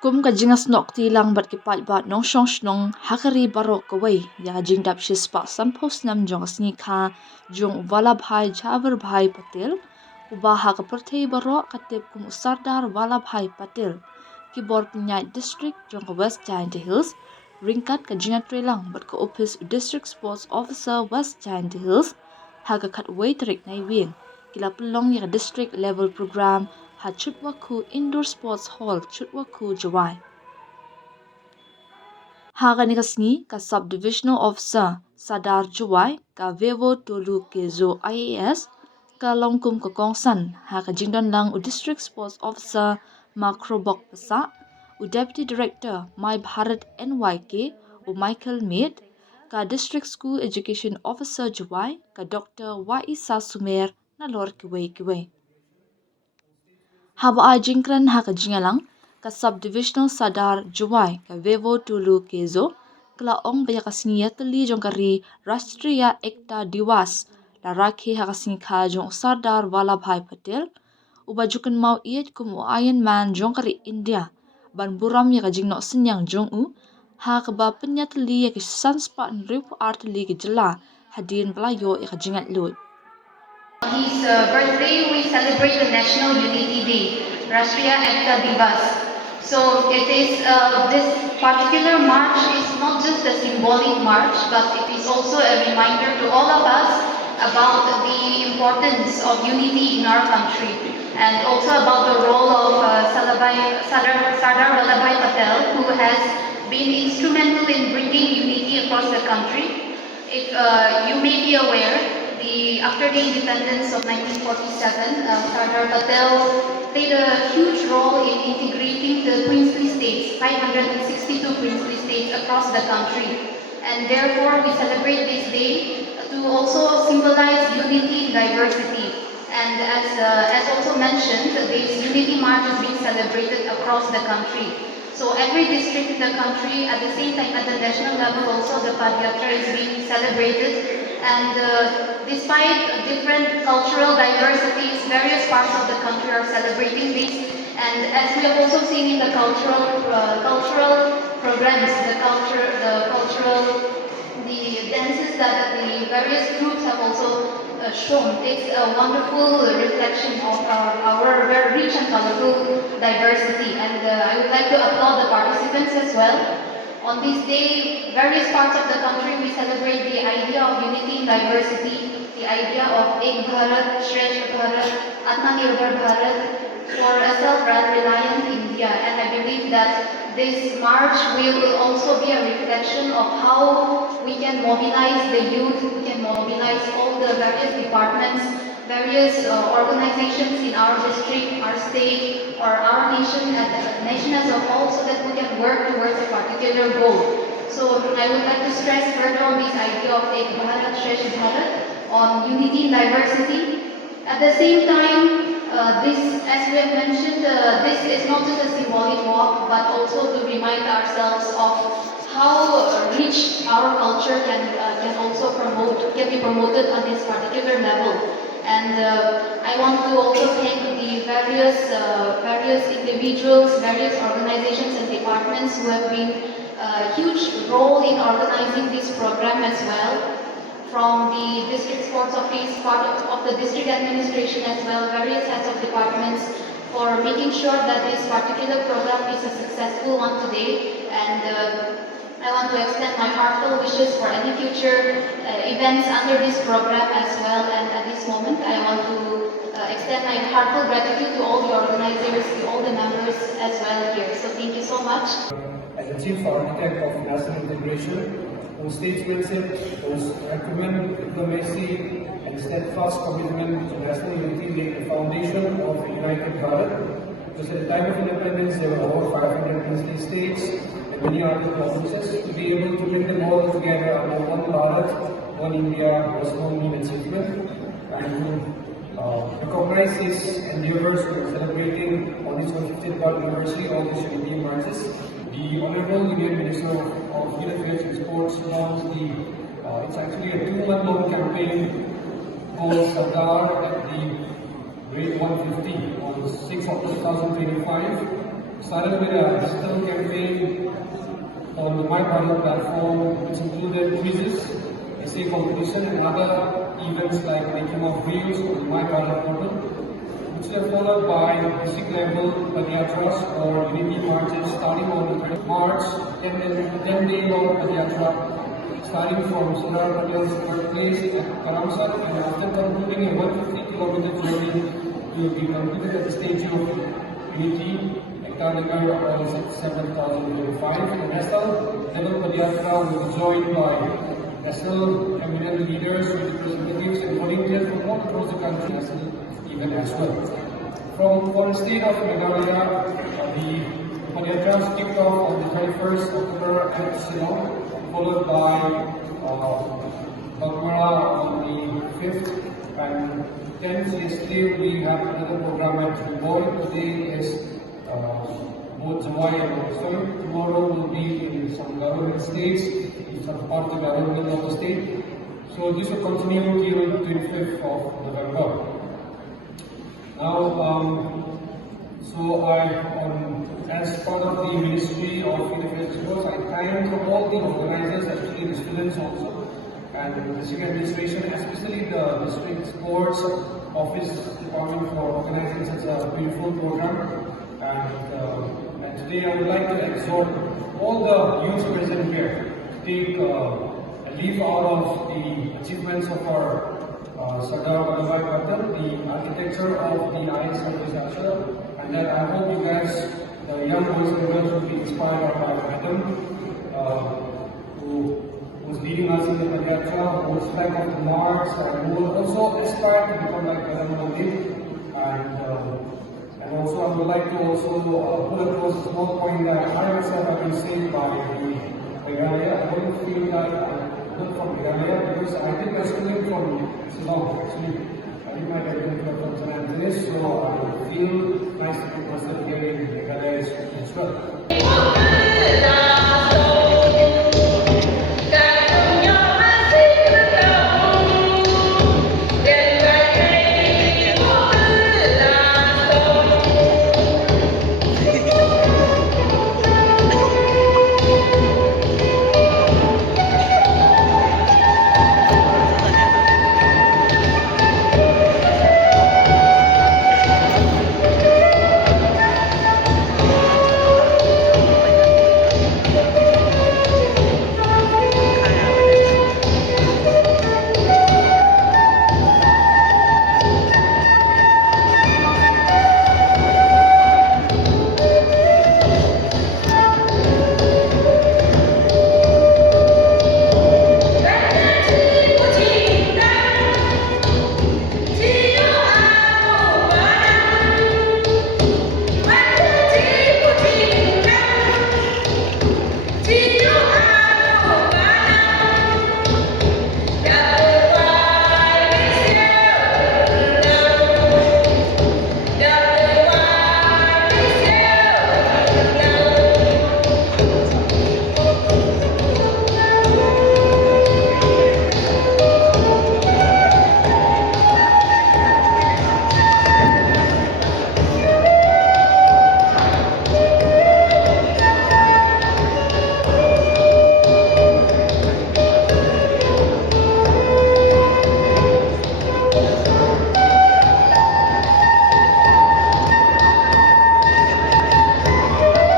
Kum ka jingas nok ti lang bat ki pat bat nong shong shnong hakari barok kawai ya jing dap shispa sampos nam jong sngikha jong Vallabhai Jawai Patel uba ha ka perthei barok katep kum Sardar Vallabhai Patel ki bor Pinyai district jong West Giant Hills ringkat ka jingat trelang bat ka office district sports officer West Giant Hills ha ka khat wei tarik nai wing kila pynlong ya district level program ha chutwaku indoor sports hall chutwaku Jowai. Haga nikasni ka subdivisional officer Sardar Jowai ka vevo tolu ke zo IAS ka longkum ka kongsan ha ka jingdon lang u district sports officer Makrobok Pasa u deputy director My Bharat NYK u Michael Mead ka district school education officer Jowai ka Dr. Waisa Sumer na lor kiway. Haba a jingkran ha ka jingalang ka subdivisional Sardar Jowai ka vevo tulu kezo kala ong baya ka sngiyatali jong kari Rashtriya Ekta Diwas la rakhi ha ka sngikha jong Sardar Vallabhai Patel ubajukan mau iet kum Iron Man jong kari India ban buram ya ka jingno senyang jong u ha ka ba penyatali ya ki sanspa nripu artali ki jela hadin balayo ya ka jingat lut. His birthday, we celebrate the National Unity Day, Rashtriya Ekta Divas. So it is this particular march is not just a symbolic march, but it is also a reminder to all of us about the importance of unity in our country, and also about the role of Sardar Vallabhai Patel, who has been instrumental in bringing unity across the country. If you may be aware, after the independence of 1947, Sardar Patel played a huge role in integrating the princely states, 562 princely states across the country. And therefore, we celebrate this day to also symbolize unity in diversity. And as also mentioned, this unity march is being celebrated across the country. So every district in the country, at the same time at the national level also, the Padayatra is being celebrated. And despite different cultural diversities, various parts of the country are celebrating this. And as we have also seen in the cultural programs, the dances that the various groups have also shown, it's a wonderful reflection of our very rich and colorful diversity. And I would like to applaud the participants as well. On this day, various parts of the country, we celebrate the idea of unity in diversity, the idea of Ek Bharat, Shresth Bharat, Atmanirbhar Bharat, for a self-reliant India. And I believe that this march will also be a reflection of how we can mobilize the youth, we can mobilize all the various departments, various organizations in our district, our state, or our nation as a whole, so that we can work towards a particular goal. So I would like to stress further on this idea of Ek Bharat, Shresth Bharat, on unity and diversity. At the same time, this, as we have mentioned, this is not just a symbolic walk, but also to remind ourselves of how rich our culture can be promoted on this particular level. And I want to also thank the various individuals, various organizations and departments who have been a huge role in organizing this program as well. From the district sports office, part of the district administration as well, various heads of departments, for making sure that this particular program is a successful one today. And I want to extend my heartfelt wishes for any future events under this program as well. And at this moment, I want to extend my heartfelt gratitude to all the organizers, to all the members as well here. So thank you so much. As the Chief Architect of National Integration, whose statesmanship, whose acumen, diplomacy, and steadfast commitment to national unity laid the foundation of a united Bharat. Because at the time of independence, there were over 500 princely states and many other provinces. To be able to bring them all together under one Bharat, one India, was no mean achievement. And to recognize his endeavors in celebrating on his 150th birth anniversary all these unity marches, the Honorable Union Minister of Youth Affairs and Sports launched it's actually a 2-month-long campaign called Sardar at the Grade 150 on 6 October 2025. started with a digital campaign on the My Bharat platform, which included quizzes, essay competition, and other events like making of reels on the My Bharat portal, which were followed by district level padiyatras or unity marches starting on the 20th March, 10-day long padiyatra starting from Sardar Patel's birthplace at Karamsad, and after concluding a 150-kilometer journey, it will be completed at the Statue of Unity, Ekanagar, on 7,005. The national level padiyatra will be joined by national eminent leaders, representatives, and volunteers from all across the country, national event as well. For the state of Meghalaya, the padiyatras kicked off on the 21st October at Syllad, followed by Bagmara on the 5th, and 10th yesterday we have another program at Jowai. Today is both Jowai and Jowai. Tomorrow will be in some government states, in some part of the government of the state. So this will continue till 25th of November. Now, as part of the Ministry of Youth Affairs and Sports, I thank all the organizers, especially the students also, and the district administration, especially the district sports office department for organizing such a beautiful program. And today I would like to exhort all the youth present here to take a leaf out of the achievements of our Sardar Patel, the architecture of the iaka structure, and that I hope you guys, the young boys and girls, will be inspired by Madam, who was leading us in the Padiyatra, who was flag of the march, and who will also aspire to become like Madam Mandi. And also I would like to also put across a small point that I myself have been saved by the Meghalaya. I don't feel that I'm from Meghalaya because I did my schooling from Syllad. Actually, I did my graduation from Syllad, so I feel nice to be present here in Meghalaya as well.